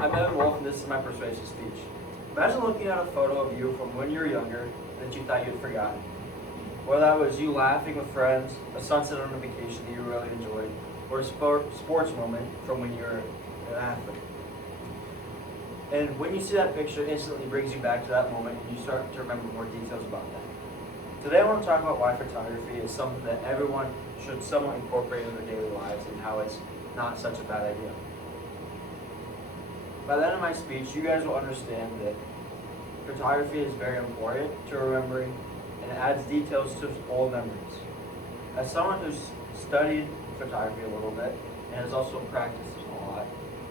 I'm Evan Wolf, and this is my persuasive speech. Imagine looking at a photo of you from when you were younger that you thought you'd forgotten. Whether that was you laughing with friends, a sunset on a vacation that you really enjoyed, or a sports moment from when you were an athlete. And when you see that picture, it instantly brings you back to that moment, and you start to remember more details about that. Today I want to talk about why photography is something that everyone should somewhat incorporate in their daily lives and how it's not such a bad idea. By the end of my speech, you guys will understand that photography is very important to remembering, and it adds details to old memories. As someone who's studied photography a little bit and has also practiced it a lot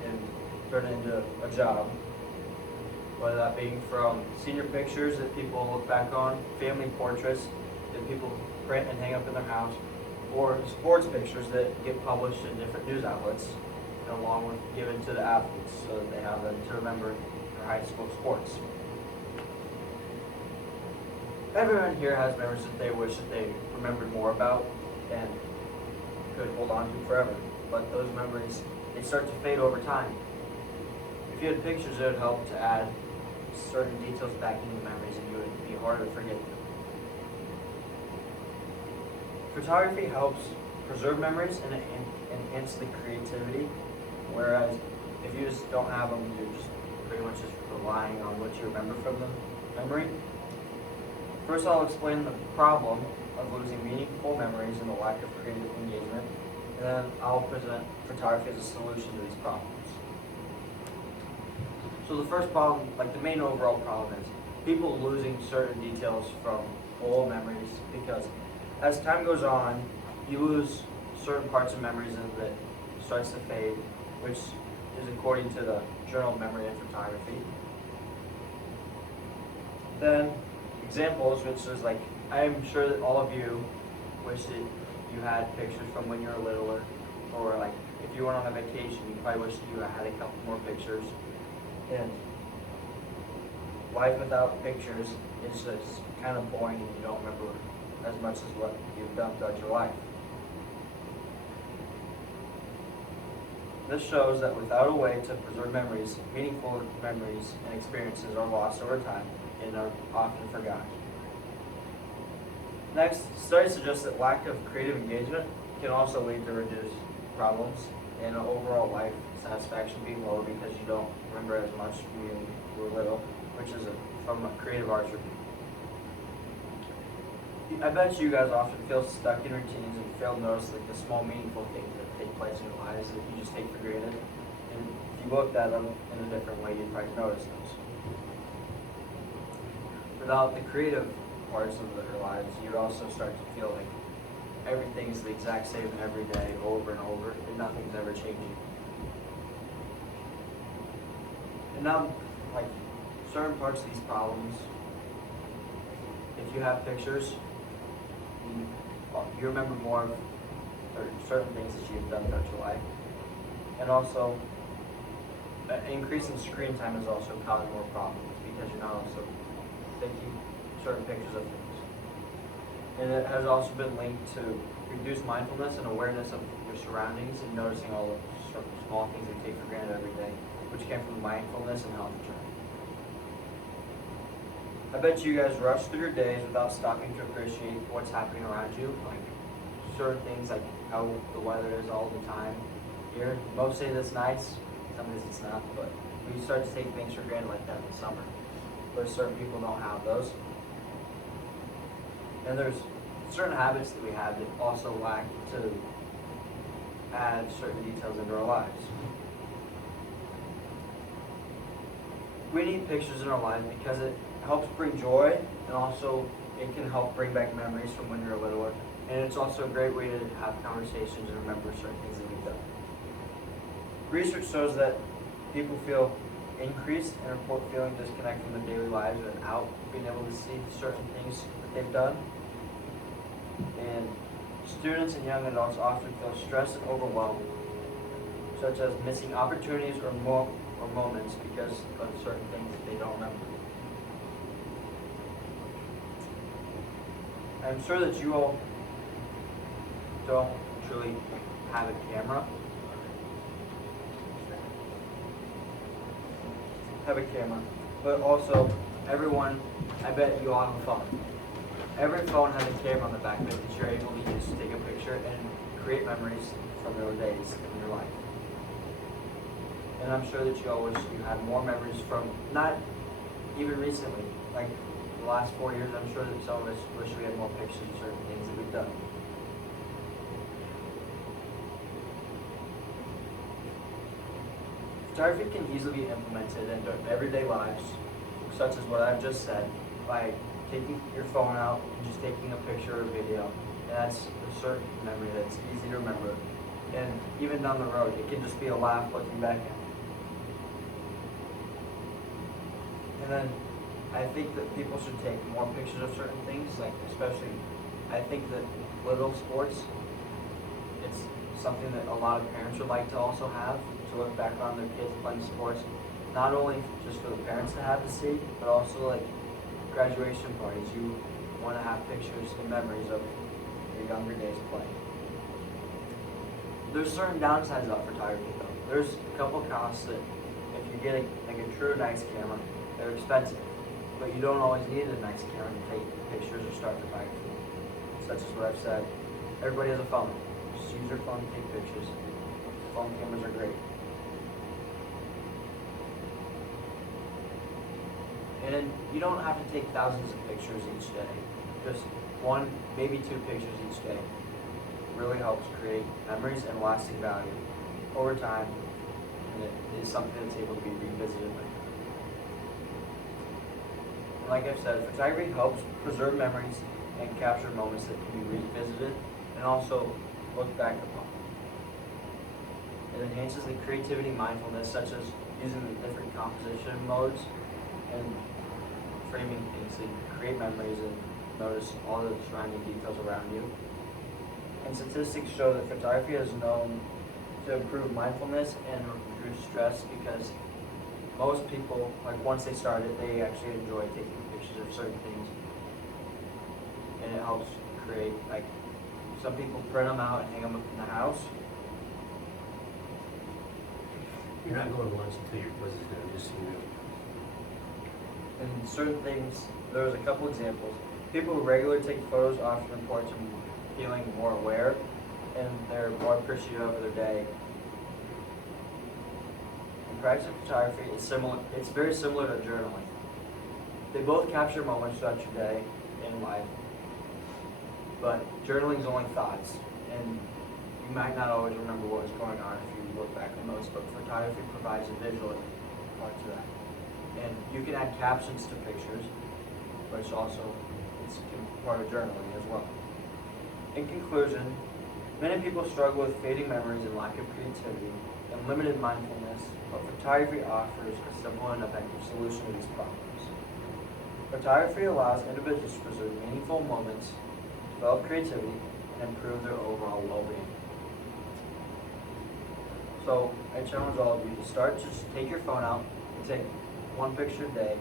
and turned it into a job, whether that being from senior pictures that people look back on, family portraits that people print and hang up in their house, or sports pictures that get published in different news outlets, and along with given to the athletes so that they have them to remember their high school sports. Everyone here has memories that they wish that they remembered more about and could hold on to forever, but those memories, they start to fade over time. If you had pictures, it would help to add certain details back into the memories, and you would be harder to forget them. Photography helps preserve memories and enhance the creativity, whereas if you just don't have them, you're just pretty much just relying on what you remember from the memory. First, I'll explain the problem of losing meaningful memories and the lack of creative engagement, and then I'll present photography as a solution to these problems. So the first problem, like the main overall problem, is people losing certain details from old memories because as time goes on, you lose certain parts of memories and it starts to fade, which is according to the Journal of Memory and Photography. Then examples, which is like, I'm sure that all of you wish that you had pictures from when you were littler, or like if you went on a vacation, you probably wish that you had a couple more pictures. And life without pictures is just kind of boring, and you don't remember as much as what you've done throughout your life. This shows that without a way to preserve memories, meaningful memories and experiences are lost over time and are often forgotten. Next, studies suggest that lack of creative engagement can also lead to reduced problems and overall life satisfaction being lower because you don't remember as much when you were little, which is from a creative arts review. I bet you guys often feel stuck in routines and fail to notice like the small meaningful things that take place in your lives that you just take for granted. And if you looked at them in a different way, you'd probably notice those. Without the creative parts of their lives, you'd also start to feel like everything's the exact same every day, over and over, and nothing's ever changing. And now, like certain parts of these problems, if you have pictures, you remember more of certain things that you've done throughout your life. And also, increasing screen time is also causing more problems because you're not also taking certain pictures of things. And it has also been linked to reduced mindfulness and awareness of your surroundings and noticing all the sort of small things that you take for granted every day, which came from the mindfulness and health journey. I bet you guys rush through your days without stopping to appreciate what's happening around you, like certain things like how the weather is all the time. Here, most days it's nice, some days it's not, but we start to take things for granted like that in the summer. But certain people don't have those. And there's certain habits that we have that also lack to add certain details into our lives. We need pictures in our lives because it helps bring joy, and also it can help bring back memories from when you're littler. And it's also a great way to have conversations and remember certain things that we've done. Research shows that people feel increased and report feeling disconnected from their daily lives without being able to see certain things that they've done. And students and young adults often feel stressed and overwhelmed, such as missing opportunities or moments because of certain things that they don't remember. I'm sure that you all don't truly have a camera, have a camera, but also everyone, I bet you all have a phone. Every phone has a camera on the back of it that you're able to use to take a picture and create memories from your days in your life. And I'm sure that you all wish you had more memories from, not even recently, like the last 4 years. I'm sure that some of us wish we had more pictures of certain things that we've done. Photography can easily be implemented into everyday lives, such as what I've just said, by taking your phone out and just taking a picture or video. And that's a certain memory that's easy to remember. And even down the road, it can just be a laugh looking back at it. And then I think that people should take more pictures of certain things, like especially, I think that little sports, it's something that a lot of parents would like to also have, to look back on their kids playing sports, not only just for the parents to have to see, but also like graduation parties. You want to have pictures and memories of your younger days playing. There's certain downsides about photography though. There's a couple costs that if you get like a true nice camera, they're expensive, but you don't always need a nice camera to take pictures or start photography. Such as what I've said, everybody has a phone. Just use your phone to take pictures. Phone cameras are great. And you don't have to take thousands of pictures each day. Just one, maybe 2 pictures each day really helps create memories and lasting value over time, and it is something that's able to be revisited. And like I've said, photography helps preserve memories and capture moments that can be revisited and also looked back upon. It enhances the creativity and mindfulness, such as using the different composition modes and framing things to create memories and notice all the surrounding details around you. And statistics show that photography is known to improve mindfulness and reduce stress, because most people, like once they start it, they actually enjoy taking pictures of certain things. And it helps create, like, some people print them out and hang them up in the house. You're not going to lunch until your quiz is done, just so you know. And certain things, there's a couple examples. People who regularly take photos often report to feeling more aware, and they're more appreciative of their day. And practice of photography is similar. It's very similar to journaling. They both capture moments throughout your day in life, but journaling is only thoughts, and you might not always remember what was going on if you look back on those. But photography provides a visual part to that. And you can add captions to pictures, which also is part of journaling as well. In conclusion, many people struggle with fading memories and lack of creativity and limited mindfulness, but photography offers a simple and effective solution to these problems. Photography allows individuals to preserve meaningful moments, develop creativity, and improve their overall well-being. So I challenge all of you to start, just take your phone out and take 1 picture a day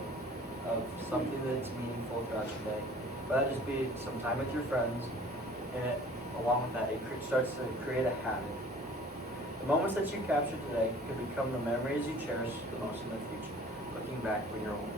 of something that's meaningful throughout your day. But that just be some time with your friends, and along with that, it starts to create a habit. The moments that you capture today can become the memories you cherish the most in the future, looking back when you're older.